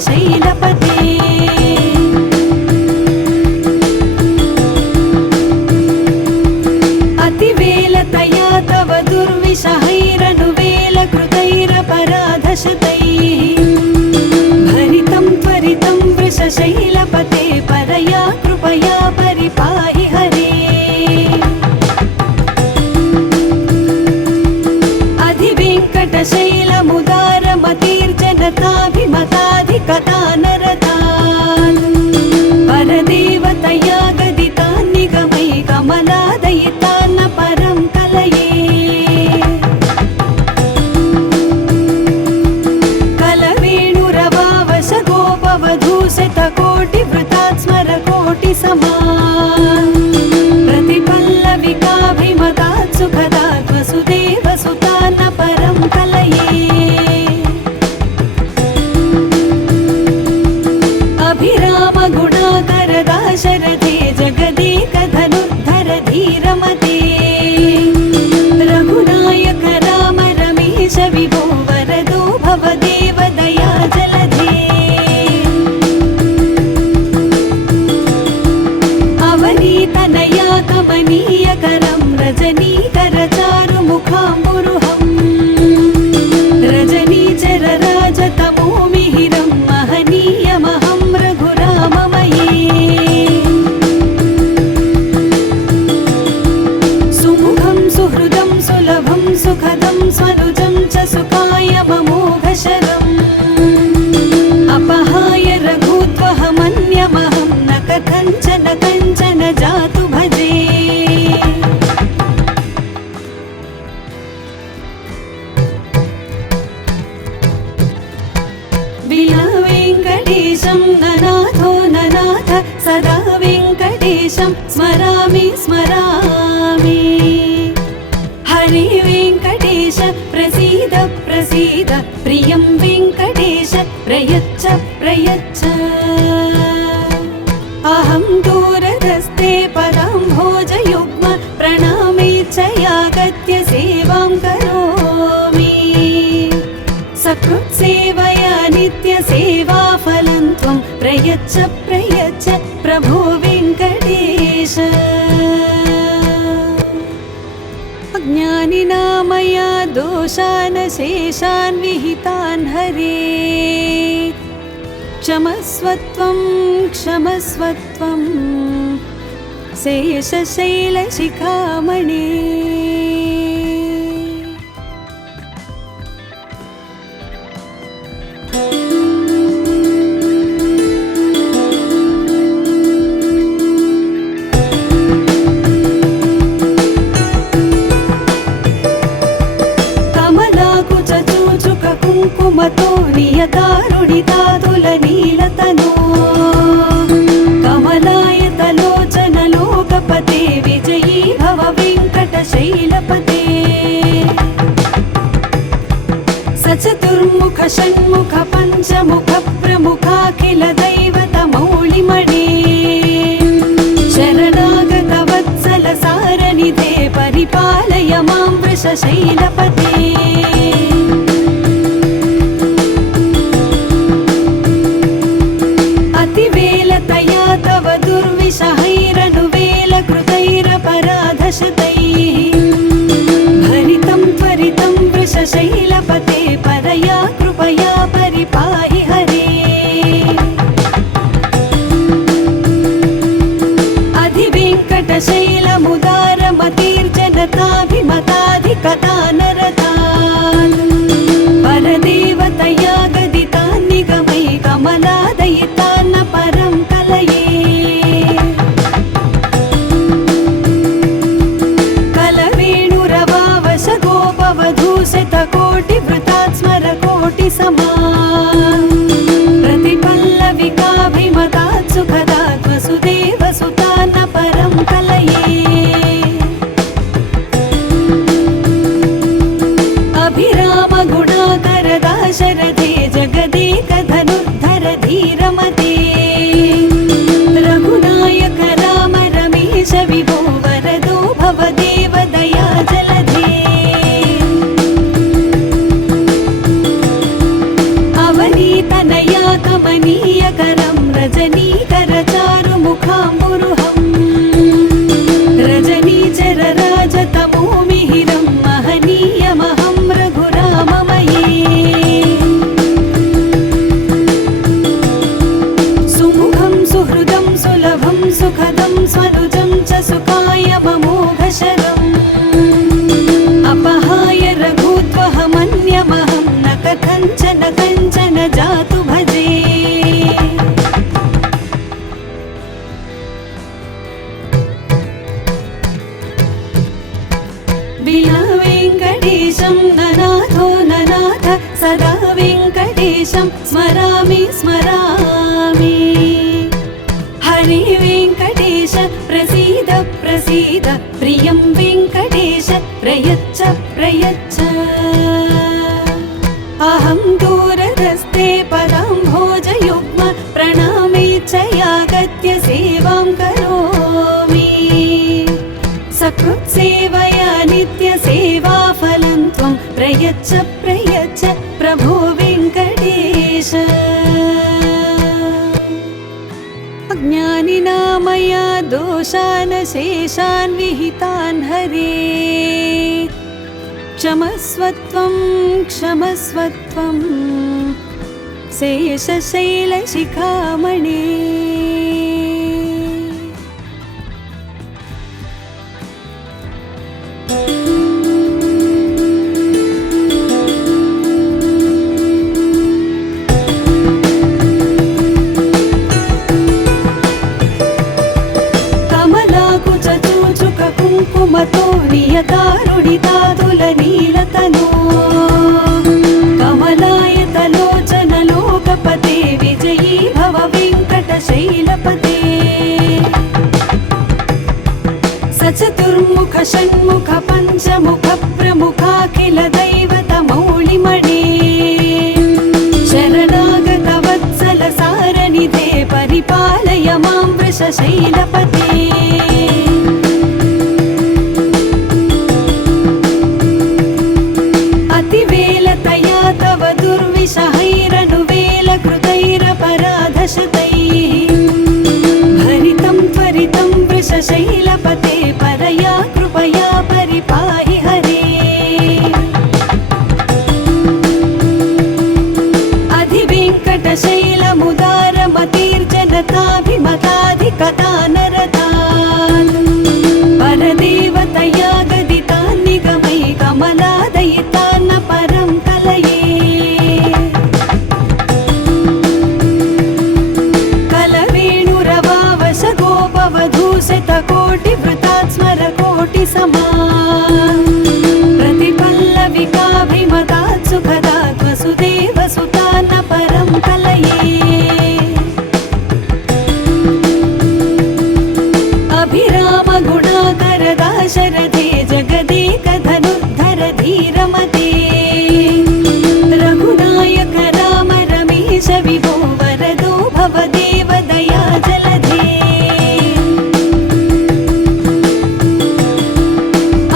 वृषशैलपते अतिवेलतया तव दुर्विषहैरनुवेलकृतैरपराधशतैः भरितं त्वरितं वृषशैलपते परया कृपया परिपाहि हरे अधिवेङ्कटशैलमुदारमतिर्जनताभिमताधिकदानरतान् परदेवतया गदितान् निगमै कमलादयितान् न परं कलये कलवेणुरवावशगोपवधूशतकोटिवृतात् स्मरकोटिसमान् प्रतिपल्लविकाभिमतात् सुखदात् वसुदेवसुतान् न परं कलये अभिरामगुणाकरदाशरथे जगदेकधनुर्धर धीरमते रघुनायक राम रमेश विभो वरदो भवदेव दया जलधे अवनीतनया कमनीयकरं रजनीकरचारुमुखाम्बुरुहं रजनीचरराजतमो मिहिरं महनीयमहं रघुराममये सुमुखं सुहृदं सुलभं सुखदं स्वनुजं च सुखायममोघशरम् अपहाय रघुत्वहमन्यमहं न कथञ्चन जातु भजे विना वेङ्कटेशं ननाथो ननाथ सदा वेङ्कटेशं स्मरामि स्मरामि हरे वेङ्कटेश प्रसीद प्रसीद प्रियं वेङ्कटेश प्रयच्छ प्रयच्छ अहं दूरदस्ते पदाम्भोजयुग्म प्रणामे च यागत्य सेवां करोमि सकृत्सेवया नित्यसेवाफलं त्वं प्रयच्छ प्रयच्छ प्रभो वेङ्कटेश अज्ञानिना मया दोषान् शेषान् विहितान् हरे क्षमस्वत्वं क्षमस्वत्वं शेषशैलशिखामणे कुङ्कुमतो नियतारुणितातुलनीलतनो कमलायतलोचनलोकपते विजयी भव वेङ्कटशैलपते सचतुर्मुख षण्मुख पञ्चमुख प्रमुखाखिल दैवतमौलिमणे शरणागत वत्सल सारनिधे परिपालय मां वृषशैलपते अतिवेलतया तव दुर्विषहैरनुवेलकृतैरपराधशतैः भरितं त्वरितं वृषशैलपते परया कृपया परिपाहि हरे अधिवेङ्कटशैलमुदारमतिर्जनताभिमताधिकदानरतान् परदेवतया गदितान् निगमै कमलादयितान् न परं कलये कलवेणुरवावशगोपवधूशतकोटिवृतात् स्मरकोटिसमान् प्रतिपल्लविकाभिमतात् सुखदात् वसुदेवसुतान् न परं कलये अभिरामगुणाकरदाशरथे जगदेकधनुर्धर धीरमते रघुनायक राम रमेश विभो वरदो भवदेव दया जलधे रजनीकरचारुमुखाम्बुरुहम् रजनीचरराजतमोमिहिरं महनीयमहं रघुराममये सुमुखं सुहृदं सुलभं सुखदं स्वनुजं च सुखायममोघशरम् अपहाय रघुत्वहमन्यमहं न कथञ्चन कञ्चन जातु भजे विना वेङ्कटेशं ननाथो ननाथ सदा वेङ्कटेशं स्मरामि स्मरामि हरे वेङ्कटेश प्रसीद प्रसीद प्रियं वेङ्कटेश प्रयच्छ प्रयच्छ अहं दूरदस्ते पदाम्भोजयुग्म प्रणामे च यागत्य सेवां करोमि सकृत्सेवया नित्यसेवाफलं त्वं प्रयच्छ प्रयच्छ प्रभो वेङ्कटेश अज्ञानिना मया दोषान् शेषान् विहितान् हरे क्षमस्वत्वं क्षमस्वत्वं शेषशैलशिखामणे कुङ्कुमतो नियतारुणितातुलनीलतनो कमलायतलोचन लोकपते विजयी भव वेङ्कटशैलपते सचतुर्मुख षण्मुख पञ्चमुख प्रमुखाखिल दैवतमौलिमणे शरणागत वत्सल सारनिधे परिपालय मां वृषशैलपते अतिवेलतया तव दुर्विषहैरनुवेलकृतैरपराधशतैः भरितं त्वरितं वृषशैलपते परया कृपया परिपाहि हरे अधिवेङ्कटशैलमुदारमतिर्जनताभिमताधिकता नरतान् परदेवतया गदितान् निगमै कमलादयितान्न परं कलये कलवेणुरवावश गोपवधूषितकोटिवृतात् स्मरकोटिसमा प्रतिपल्लविकाभिमतात् सुखदात् वसुदेवसुतान्न परं कलये अभिरामगुणाकर दाशरथे जगदेकधनुर्धर धीरमते रघुनायक राम रमेश विभो वरदो भवदेव दया जलधे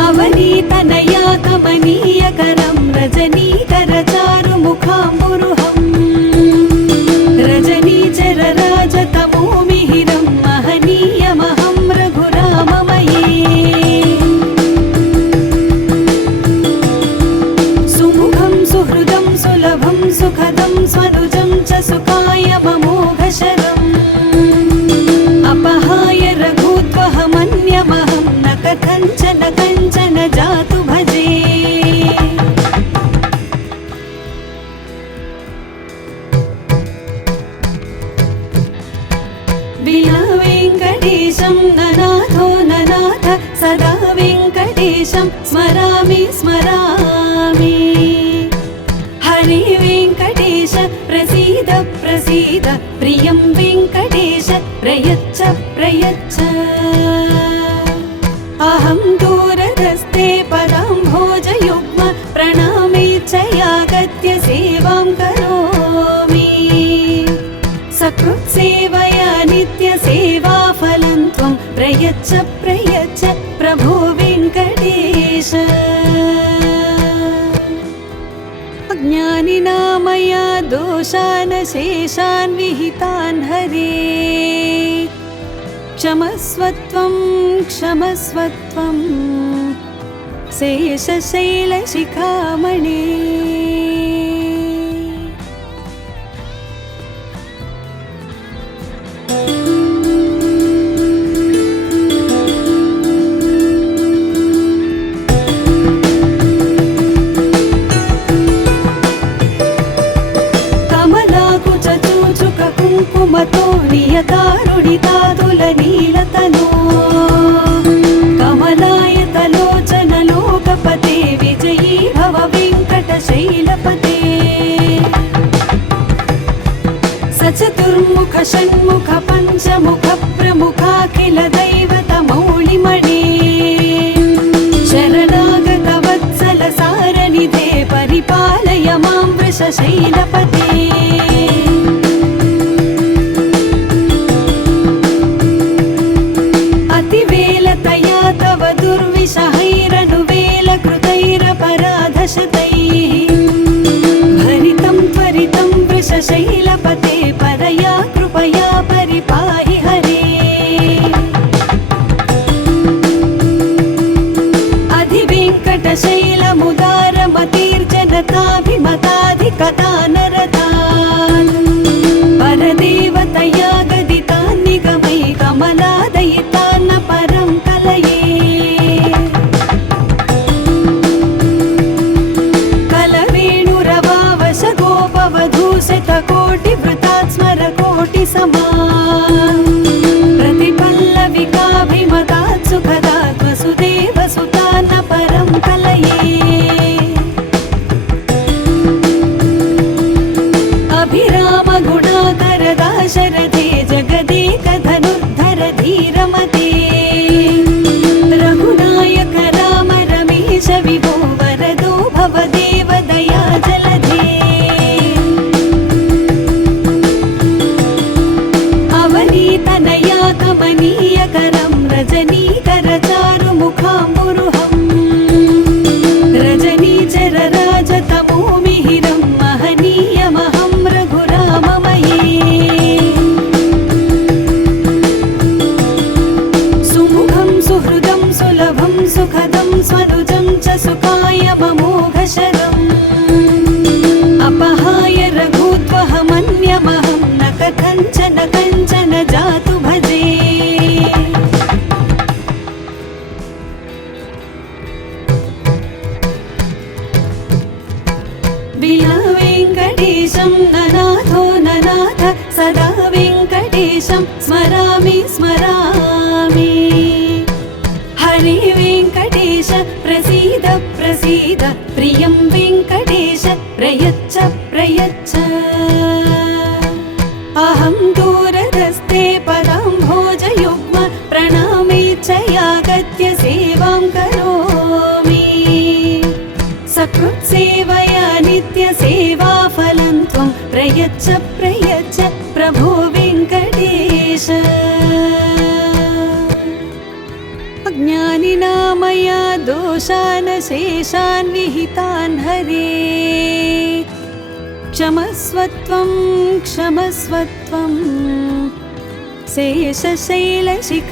अवनीतनया कमनीयकरं रजनीकरचारुमुखाम्बुरुहम् रजनीचरराजतमोमिहिरं महनीयमहं रघुराममये सुमुखं सुहृदं सुलभं सुखदं स्वनुजं च सुखायममोघशरम् अपहाय रघुत्वहमन्यमहं न कथञ्चन कञ्चन जातु भजे विना वेङ्कटेशं ननाथो ननाथ सदा वेङ्कटेशं स्मरामि स्मरामि हरे वेङ्कटेश प्रसीद प्रसीद प्रियं वेङ्कटेश प्रयच्छ प्रयच्छ अहं दूरदस्ते पदाम्भोजयुग्म प्रणामे च यागत्य सेवां करोमि सकृत्सेवया नित्यसेवाफलं त्वं प्रयच्छ प्रयच्छ प्रभो वेङ्कटेश अज्ञानिना मया दोषान् शेषान् विहितान् हरे क्षमस्वत्वं क्षमस्वत्वं शेषशैलशिखामणे। कुङ्कुमतो नियतारुणितादुलनीलतनो कमलायतलोचनलोकपते विजयी भव वेङ्कटशैलपते। सचतुर्मुख षण्मुख पञ्चमुख प्रमुखाखिल दैवतमौलिमणे शरणागत वत्सल सारनिधे परिपालय मां वृषशैलपते। तव दुर्विषहैरनुवेलकृतैरपराधशतैः भरितं त्वरितं वृषशैलपते परया कृपया परिपाहि हरे। अधिवेङ्कटशैलमुदारमतिर्जनताभिमताधिकदानरतान् परदेवतया गदितान् निगमै कमलादयितान्न परं कलये। कलवेणुरवावशगोपवधूषितकोटिवृतात् स्मरकोटिसमान् प्रतिपल्लविकाभिमतात् सुखदात् वसुदेवसुतान्न परं कलये। अभिरामगुणाकरदाशरथे जगदेकधनुर्धर धीरमते रघुनायक राम रमेश विभो वरदो भवदेव दया जलधे। अवनीतनया कमनीयकरं रजनीकरचारुमुखाम्बुरुहं रजनीचरराजतमोमिहिरं महनीयमहं रघुराममये। सुमुखं सुहृदं सुलभं सुखदं स्वनुजं च सुखायममोघशरम् अपहाय रघुत्वहमन्यमहं न कथञ्चन कञ्चन जातु भजे। विना वेङ्कटेशं ननाथो ननाथ सदा वेङ्कटेशं स्मरामि स्मरामि। हरे वेङ्कटेश प्रसीद प्रसीद प्रियं वेङ्कटेश प्रयच्छ प्रयच्छ। अहं दूरदस्ते पदाम्भोजयुग्म प्रणामेच्छयागत्य सेवां करोमि। सकृत्सेवया नित्यसेवाफलं त्वं प्रयच्छ प्रयच्छ प्रभो वेङ्कटेश। अज्ञानिना मया दोषान् शेषान् विहितान् हरे क्षमस्वत्वं क्षमस्वत्वं शेषशैलशिखामणे।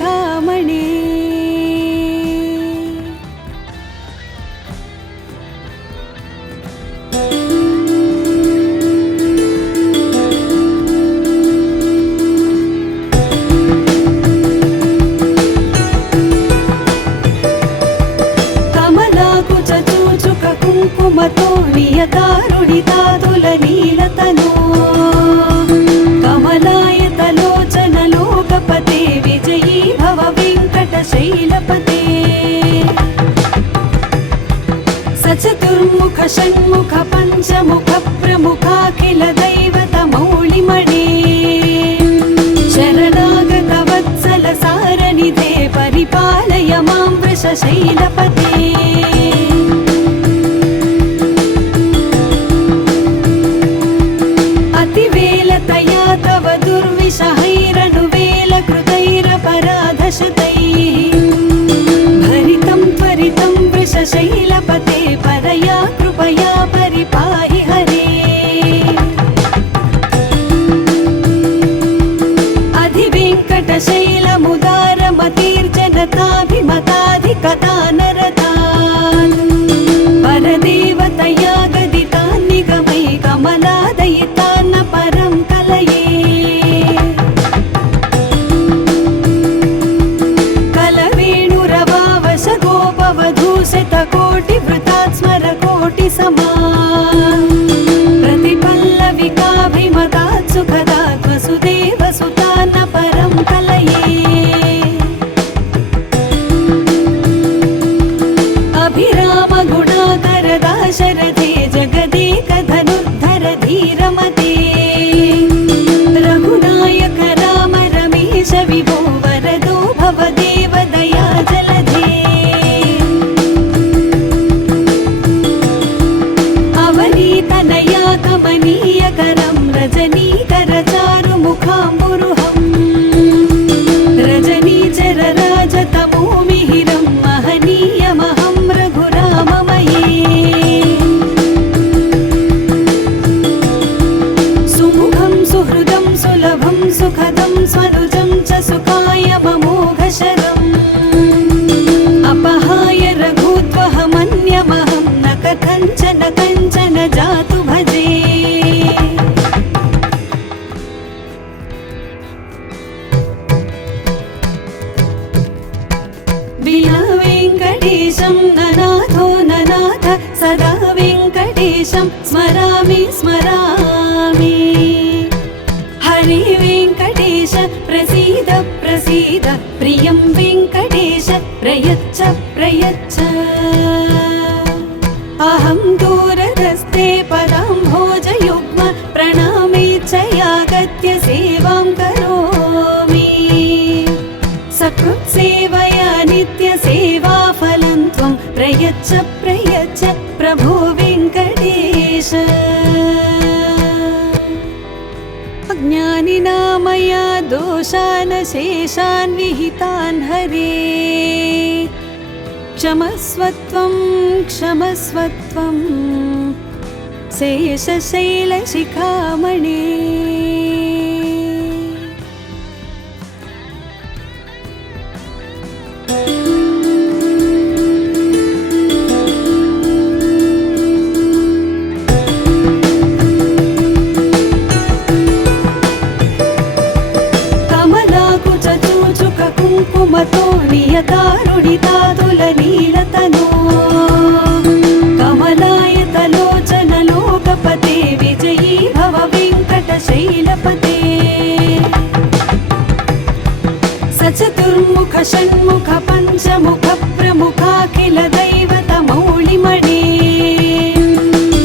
कुङ्कुमतो नियतारुणितादुलनीलतनो कमलायतलोचनलोकपते विजयी भव वेङ्कटशैलपते। सचतुर्मुख षण्मुख पञ्चमुख प्रमुखाखिल दैवतमौलिमणे शरणागत वत्सल सारनिधे परिपालय मां वृषशैलपते। तव दुर्विषहैरनुवेलकृतैरपराधशतैः भरितं त्वरितं वृषशैलपते परया कृपया परिपाहि हरे। धीरमते रघुनायक राम रमेश विभो वरदो भवदेव दया जलधे अवनीतनया कमनीयकरं रजनीकरचारुमुखाम्बुरुहं रजनीचरराजतमोमिहिरं महनीयमहं रघुराममये सुमुखं सुहृदं सुलभं सुखदं स्वनुजं च सुखायममोघशरम् अपहाय रघुत्वहमन्यमहं न कथञ्चन कञ्चन जातु भजे विना वेङ्कटेशं ननाथो ननाथ सदा वेङ्कटेशं स्मरामि स्मरामि हरे वेङ्कटेश प्रसीद प्रसीद प्रियं वेङ्कटेश प्रयच्छ प्रयच्छ अहं दूरधस्ते पदाम्भोजयुग्म प्रणामेच्छयागत्य सेवां करोमि सकृत्सेवया नित्यसेवाफलं त्वं प्रयच्छ प्रयच्छ प्रभो वेङ्कटेश अज्ञानिना मया दोषान् शेषान् विहितान् हरे क्षमस्वत्वं क्षमस्वत्वं शेषशैलशिखामणे कुङ्कुमतो नियतारुणितातुलनीलतनो कमलायतलोचनलोकपते विजयी भव वेङ्कटशैलपते सचतुर्मुख षण्मुख पञ्चमुख प्रमुखाखिल दैवतमौलिमणे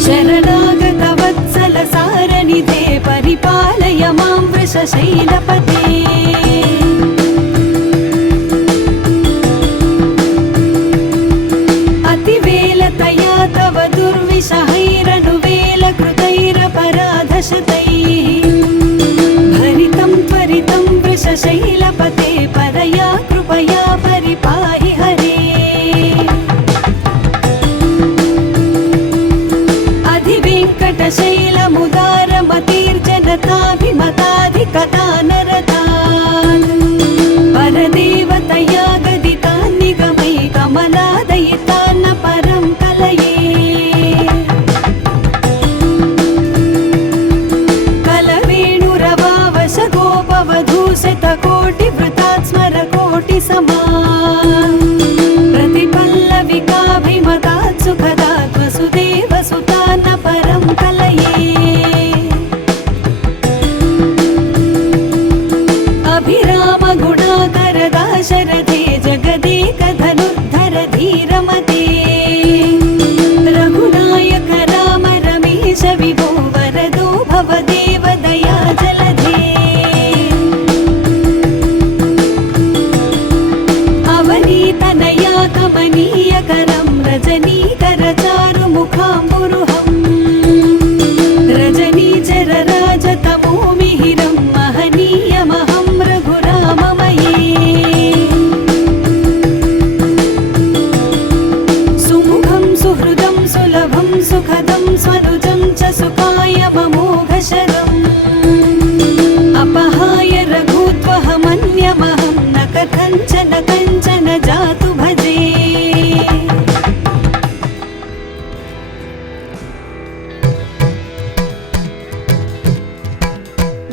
शरणागत वत्सल सारनिधे परिपालय मां वृषशैलपते अतिवेलतया तव दुर्विषहैरनुवेलकृतैरपराधशतैः भरितं त्वरितं वृषशैलपते परया कृपया परिपाहि हरे अधिवेङ्कटशैलमुदारमतिर्जनताभिमताधिकदानरतान् परदेवतया गदितान् निगमै कमलादयितान्न परं कलये कलवेणुरवावशगोपवधूशतकोटिवृतात् स्मरकोटिसमान् प्रतिपल्लविकाभिमतात् सुखदात् वसुदेवसुतान्न परं कलये अभिरामगुणाकरदाशरथे जगदेकधनुर्धर धीरमते रघुनायक राम रमेश विभो वरदो भवदेव दया जलधे अवनीतनया कमनीयकरं रजनीकरचारुमुखाम्बुरुहं रजनीचरराजतमोमिहिरं महनीयमहं रघुराममये सुमुखं सुहृदं सुलभं सुखदं स्वनुजं च सुखायममोघशरम् अपहाय रघुत्वहमन्यमहं न कथञ्चन कञ्चन जातु भजे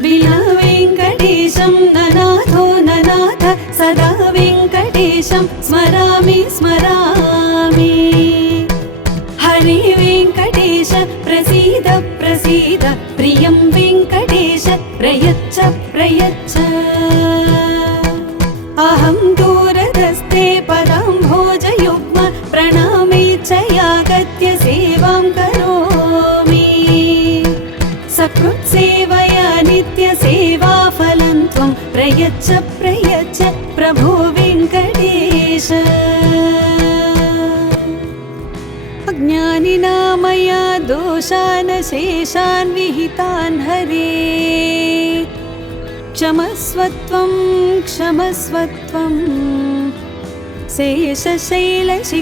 विना वेङ्कटेशं ननाथो ननाथ सदा वेङ्कटेशं स्मरामि स्मरामि हरे वेङ्कटेश प्रसीद प्रसीद प्रियं वेङ्कटेश प्रयच्छ प्रयच्छ अहं दूरधस्ते पदाम्भोजयुग्म प्रणामेच्छयागत्य सेवां करोमि यच्च प्रयच्छ प्रभो वेङ्कटेश अज्ञानिना मया दोषान् शेषान् विहितान् हरे क्षमस्वत्वं क्षमस्वत्वं शेषशैलशिखामणे